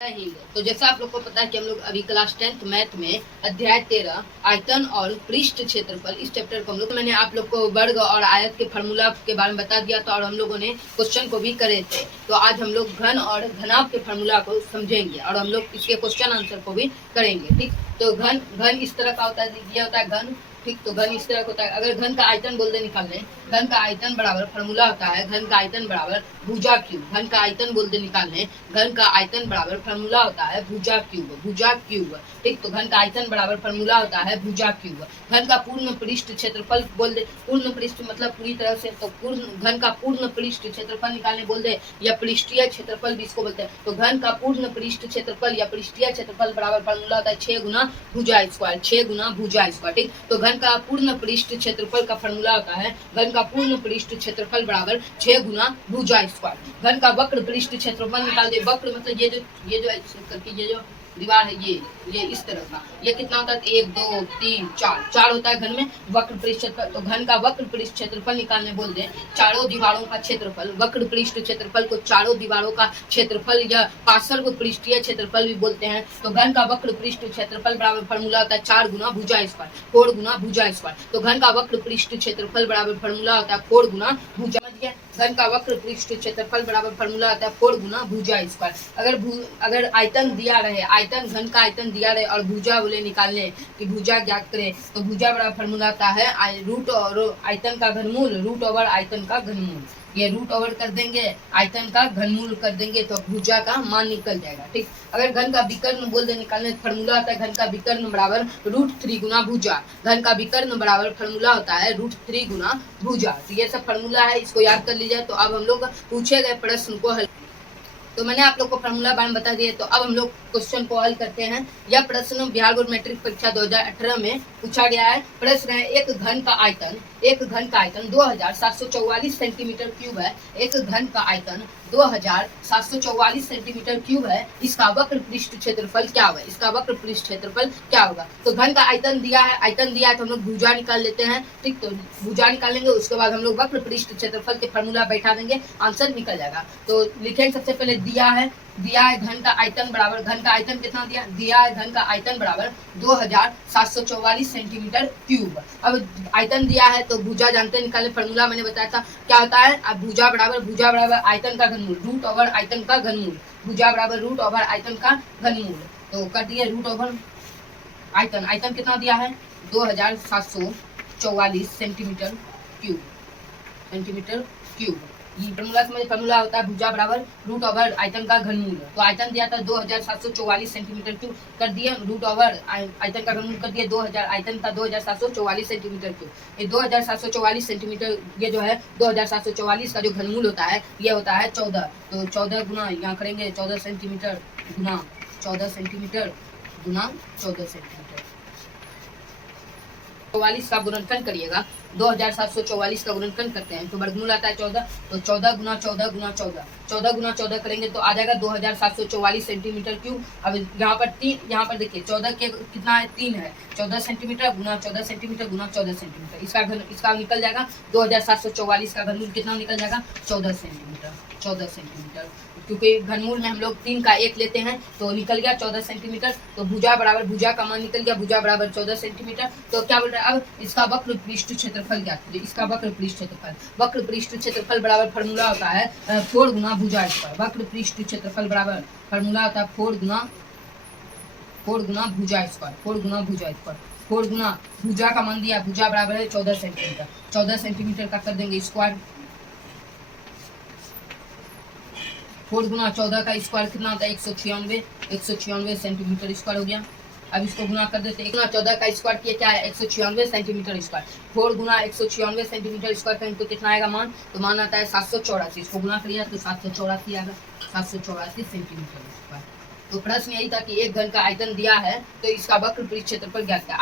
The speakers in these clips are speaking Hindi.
हिंद। तो जैसा आप लोग को पता है कि हम लोग अभी क्लास 10th मैथ में अध्याय 13 आयतन और पृष्ठ क्षेत्रफल इस चैप्टर को मैंने आप लोग को वर्ग और आयत के फार्मूला के बारे में बता दिया था और हम लोगों ने क्वेश्चन को भी करे थे। तो आज हम लोग घन और घनाभ के फार्मूला को समझेंगे और हम लोग इसके क्वेश्चन आंसर को भी करेंगे। ठीक, तो घन इस तरह का होता है, ये होता है घन। ठीक, तो घन इस तरह का होता है। अगर घन का आयतन बोल दे निकालने, घन का आयतन बराबर फार्मूला होता है घन का आयतन बराबर भुजा क्यूब। घन का आयतन बोल दे निकालने, घन का आयतन बराबर फार्मूला होता है भुजा क्यूब, भुजा क्यूब। ठीक, तो घन का आयतन बराबर फार्मूला होता है भुजा क्यूब। घन का पूर्ण पृष्ठ क्षेत्रफल बोल दे, पूर्ण पृष्ठ मतलब पूरी तरह से, तो पूर्ण घन का पूर्ण पृष्ठ क्षेत्रफल निकालने बोल दे या पृष्ठीय क्षेत्रफल भी इसको बोलते हैं। तो घन का पूर्ण पृष्ठ क्षेत्रफल या पृष्ठीय क्षेत्रफल बराबर फार्मूला होता है 6 गुना भुजा स्क्वायर, 6 गुना भुजा स्क्वायर। ठीक, तो घन का पूर्ण पृष्ठ क्षेत्रफल का फार्मूला होता है घन का पूर्ण पृष्ठ क्षेत्रफल बराबर 6 गुना भुजा स्क्वायर। घन का वक्र पृष्ठ क्षेत्रफल निकाल दे। वक्र मतलब ये जो करके ये जो दीवार है ये इस तरह का, ये कितना होता है 1 2 3 4 होता है घन में वक्र पृष्ठ क्षेत्रफल। तो घन का वक्र पृष्ठ क्षेत्रफल निकालने बोल दे चारों दीवारों का क्षेत्रफल। वक्र पृष्ठ क्षेत्रफल को चारों दीवारों का क्षेत्रफल या पार्श्व को पृष्ठीय क्षेत्रफल भी बोलते हैं। तो घन का वक्र पृष्ठ क्षेत्रफल बराबर फार्मूला होता है 4 गुना भुजा स्क्वायर, 4 गुना भुजा स्क्वायर। तो घन का वक्र पृष्ठ क्षेत्रफल बराबर फार्मूला होता है 4 गुना भुजा। घन का वक्र पृष्ठ क्षेत्रफल बराबर फार्मूला होता है 4 गुना भुजा स्क्वायर। अगर आयतन दिया रहे, आयतन घन का आयतन दिया रहे और भुजा बोले निकालने कि भुजा ज्ञात करें, तो भुजा बराबर फार्मूला होता है रूट और आयतन का घनमूल, रूट ओवर आयतन का घनमूल। ये रूट ओवर कर देंगे, आयतन का घनमूल कर देंगे तो भुजा का मान निकल जाएगा। ठीक, अगर घन का विकर्ण बोल दे निकालने फार्मूला होता है घन का विकर्ण बराबर √3 गुना भुजा। घन का विकर्ण बराबर फार्मूला होता है √3 गुना भुजा। तो ये सब फार्मूला है, इसको याद कर लीजिए। तो अब हम लोग पूछे गए प्रश्न को हल, तो मैंने आप लोग को फार्मूला बारे में बता दिए। तो अब हम लोग क्वेश्चन को हल करते हैं। यह प्रश्न बिहार बोर्ड मैट्रिक परीक्षा 2018 में पूछा गया है। प्रश्न है एक घन का आयतन 2744 सेंटीमीटर क्यूब है। एक घन का आयतन 2744 सेंटीमीटर क्यूब है। इसका वक्र पृष्ठ क्षेत्रफल क्या होगा? इसका वक्र पृष्ठ क्षेत्रफल क्या होगा? तो घन का आयतन दिया है, आयतन दिया है तो हम लोग भुजा निकाल लेते हैं। ठीक, तो भुजा निकालेंगे, उसके बाद हम लोग वक्र पृष्ठ क्षेत्रफल के फार्मूला बैठा देंगे, आंसर निकल जाएगा। तो लिखेंगे सबसे पहले दिया है घन का आयतन बराबर, घन का आयतन कितना दिया है घन का आयतन बराबर 2744 सेंटीमीटर क्यूब। अब आयतन दिया है तो भुजा जानते निकाले, फार्मूला मैंने बताया था क्या होता है। अब भुजा बराबर आयतन का घनमूल, रूट ओवर आयतन का घनमूल। भुजा बराबर रूट ओवर आयतन का घनमूल। तो कर दिए रूट ओवर आयतन, आयतन कितना दिया है 2744 सेंटीमीटर क्यूब। ये फार्मूला समझ, फार्मूला होता है भुजा बराबर रूट ओवर आयतन का घनमूल। तो आयतन दिया था 2744 सेंटीमीटर क्यूब, कर दिए रूट ओवर आयतन का घनमूल कर दिए 2000, आयतन था 2744 सेंटीमीटर क्यूब। ये 2744 सेंटीमीटर, ये जो है 2744 का जो घनमूल होता है ये होता है 14। तो 14 गुना यहाँ करेंगे 14 सेंटीमीटर गुना 14 सेंटीमीटर गुना 14 सेंटीमीटर। 44 का गुणनखंड करिएगा, 2744 का गुणनखंड करते हैं तो वर्गमूल आता है 14। तो 14 गुना 14 गुना 14, 14 गुना 14 करेंगे तो आ जाएगा 2744 सेंटीमीटर क्यूब। अब यहाँ पर 3, यहाँ पर देखिए 14 के कितना है 3 है, 14 सेंटीमीटर गुना 14 सेंटीमीटर गुना 14 सेंटीमीटर। इसका निकल जाएगा 2744 का घनमूल कितना निकल जाएगा 14 सेंटीमीटर। क्योंकि घनमूल में हम लोग 3 का 1 लेते हैं तो निकल गया 14 सेंटीमीटर। तो भुजा बराबर, भुजा का मान निकल गया, भुजा बराबर 14 सेंटीमीटर। तो क्या बोल रहा है अब इसका वक्र पृष्ठ क्षेत्रफल ज्ञात कीजिए। इसका वक्र पृष्ठ क्षेत्रफल बराबर फार्मूला होता है 4 गुना भुजा स्क्वायर। वक्र पृष्ठ क्षेत्रफल बराबर फार्मूला होता है 4 गुना भुजा स्क्वायर, 4 गुना भुजा स्क्वायर। 4 गुना भुजा का मान दिया, भुजा बराबर है 14 सेंटीमीटर, 14 सेंटीमीटर का कर देंगे स्क्वायर। 4 गुना 14 का स्क्वायर कितना होता है 196 सेंटीमीटर स्क्वायर हो गया। अब इसको गुना कर देते हैं, 1 गुना 14 का स्क्वायर किया क्या है 196 सेंटीमीटर स्क्वायर। 4 गुना 196 सेंटीमीटर स्क्वायर करेंगे तो कितना आएगा मान? तो मान आता है 784। इसको गुना करिए तो 784 आएगा, 784 सेंटीमीटर स्क्वायर। तो प्रश्न यही था कि एक घन का आयतन दिया है तो इसका वक्र पृष्ठ क्षेत्रफल ज्ञात करें।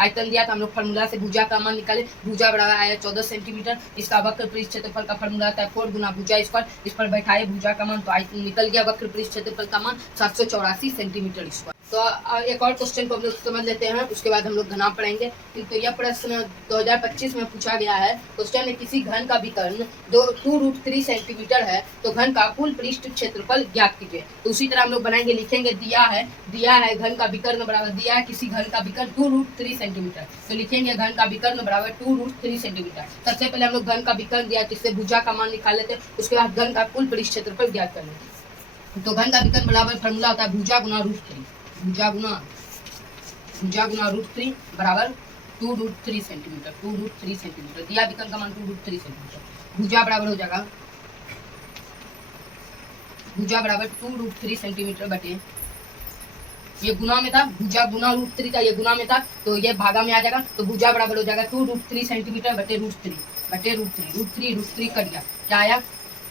आयतन दिया था, हम लोग फार्मूला से भुजा का मान निकाले, भुजा बराबर आया 14 सेंटीमीटर। इसका वक्र पृष्ठ क्षेत्रफल का फार्मूला आता है 4 गुना भुजा स्क्वायर। इस पर बैठाए भुजा का मान तो आयतन निकल गया, वक्र पृष्ठ क्षेत्रफल का मान 784 सेंटीमीटर स्क्वायर। तो एक और क्वेश्चन को हम लोग समझ लेते हैं, उसके बाद हम लोग घनाभ पढ़ेंगे। तो यह प्रश्न 2025 में पूछा गया है। क्वेश्चन है किसी घन का विकर्ण 2√3 सेंटीमीटर है तो घन का कुल पृष्ठ क्षेत्रफल ज्ञात कीजिए। तो उसी तरह हम लोग बनाएंगे, लिखेंगे दिया है घन का विकर्ण बराबर, दिया है किसी घन का विकर्ण 2√3 सेंटीमीटर, तो लिखेंगे घन का विकर्ण बराबर 2√3 सेंटीमीटर। सबसे पहले हम लोग घन का विकर्ण दिया जिससे भुजा का मान निकाल लेते हैं, उसके बाद घन का कुल पृष्ठ क्षेत्रफल ज्ञात कर लेते। तो घन का विकर्ण बराबर फॉर्मूला होता है भुजा गुना √3, भुजा गुना √3 बराबर 2√3 सेंटीमीटर, 2√3 सेंटीमीटर। दिया विकर्ण का मान 2√3 सेंटीमीटर। भुजा बराबर हो जाएगा, भुजा बराबर 2√3 सेंटीमीटर बटे, ये गुना में था, भुजा गुना √3 था, ये गुना में था तो ये भागा में आ जाएगा। तो भुजा बराबर हो जाएगा 2√3 सेंटीमीटर बटे √3 बटे √3 कट गया, क्या आया,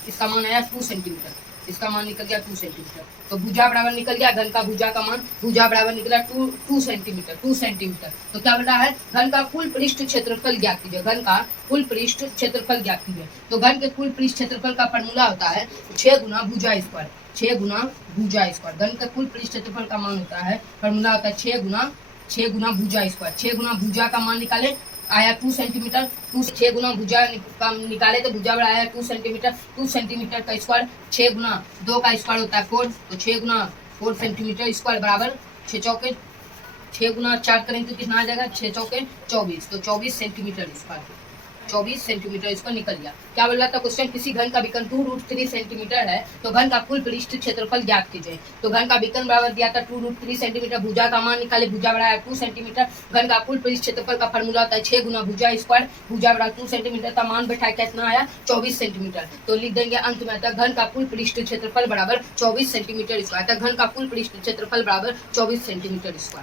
इसका मान आया 2 सेंटीमीटर, इसका मान निकल गया 2 सेंटीमीटर। तो भुजा बराबर निकल गया, घन का भुजा का मान भुजा बराबर निकला 2 सेंटीमीटर, 2 सेंटीमीटर। तो क्या बता है, घन का कुल पृष्ठ क्षेत्रफल ज्ञात कीजिए, घन का कुल पृष्ठ क्षेत्रफल ज्ञात कीजिए। तो घन के कुल पृष्ठ क्षेत्रफल का फॉर्मूला होता है 6 गुना भुजा स्क्वायर, 6 गुना भुजा स्क्वायर। घन का कुल पृष्ठ क्षेत्रफल का मान होता है, फॉर्मूला होता है 6 गुना भुजा स्क्वायर। 6 गुना भुजा का मान निकाले, आया 2 सेंटीमीटर, 6 गुना भुजा का निकाले तो भुजा बड़ा आया 2 सेंटीमीटर, 2 सेंटीमीटर का स्क्वायर, 6 गुना 2 का स्क्वायर होता है 4, तो 6 गुना 4 सेंटीमीटर स्क्वायर बराबर 6 चौके 6 गुना 4 करेंगे तो कितना आ जाएगा, 6 चौके 24, तो 24 सेंटीमीटर स्क्वायर, 24 सेंटीमीटर इसको निकल गया। क्या बोल रहा था क्वेश्चन, किसी घन का विकर्ण 2√3 सेंटीमीटर है तो घन का कुल पृष्ठ क्षेत्रफल ज्ञात कीजिए। तो घन का विकर्ण बराबर दिया था 2√3 सेंटीमीटर, भुजा का मान निकाले, भुजा बड़ा है 2 सेंटीमीटर। घन का कुल पृष्ठ क्षेत्रफल का फॉर्मूला होता है 6 गुना भुजा स्क्वायर, भुजा बड़ा 2 सेंटीमीटर का मान बैठा कितना आया 24 सेंटीमीटर। तो लिख देंगे अंत में तक घन का कुल पृष्ठ क्षेत्रफल बराबर 24 सेंटीमीटर स्क्वायर, घन का कुल पृष्ठ क्षेत्रफल बराबर 24 सेंटीमीटर स्क्वायर।